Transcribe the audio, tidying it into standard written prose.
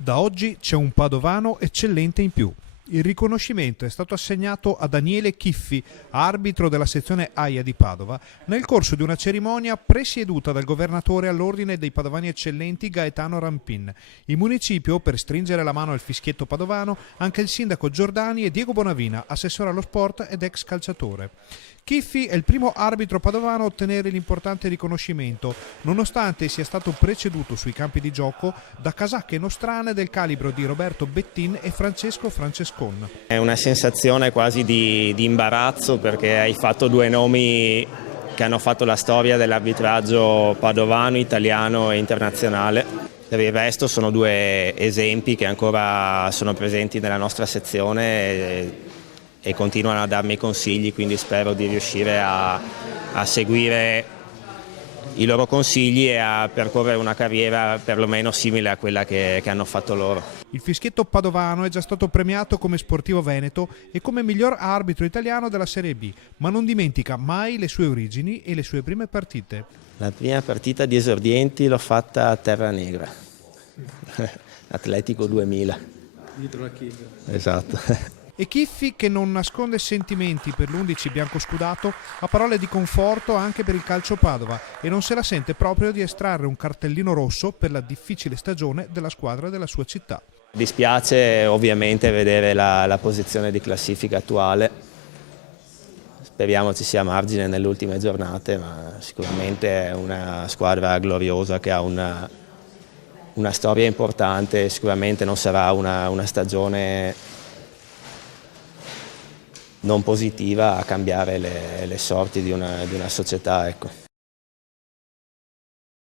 Da oggi c'è un padovano eccellente in più. Il riconoscimento è stato assegnato a Daniele Chiffi, arbitro della sezione AIA di Padova, nel corso di una cerimonia presieduta dal governatore all'ordine dei padovani eccellenti Gaetano Rampin. In municipio, per stringere la mano al fischietto padovano, anche il sindaco Giordani e Diego Bonavina, assessore allo sport ed ex calciatore. Chiffi è il primo arbitro padovano a ottenere l'importante riconoscimento, nonostante sia stato preceduto sui campi di gioco da casacche nostrane del calibro di Roberto Bettin e Francesco Francescon. È una sensazione quasi di imbarazzo, perché hai fatto due nomi che hanno fatto la storia dell'arbitraggio padovano, italiano e internazionale. Per il resto sono due esempi che ancora sono presenti nella nostra sezione e continuano a darmi consigli, quindi spero di riuscire a seguire i loro consigli e a percorrere una carriera perlomeno simile a quella che hanno fatto loro. Il fischietto padovano è già stato premiato come sportivo veneto e come miglior arbitro italiano della Serie B, ma non dimentica mai le sue origini e le sue prime partite. La prima partita di esordienti l'ho fatta a Terranegra, Atletico 2000. Dietro la chiesa. Esatto. E Chiffi, che non nasconde sentimenti per l'11 biancoscudato, ha parole di conforto anche per il calcio Padova e non se la sente proprio di estrarre un cartellino rosso per la difficile stagione della squadra della sua città. Dispiace ovviamente vedere la posizione di classifica attuale, speriamo ci sia margine nelle ultime giornate, ma sicuramente è una squadra gloriosa che ha una storia importante, sicuramente non sarà una stagione non positiva a cambiare le sorti di una società, ecco.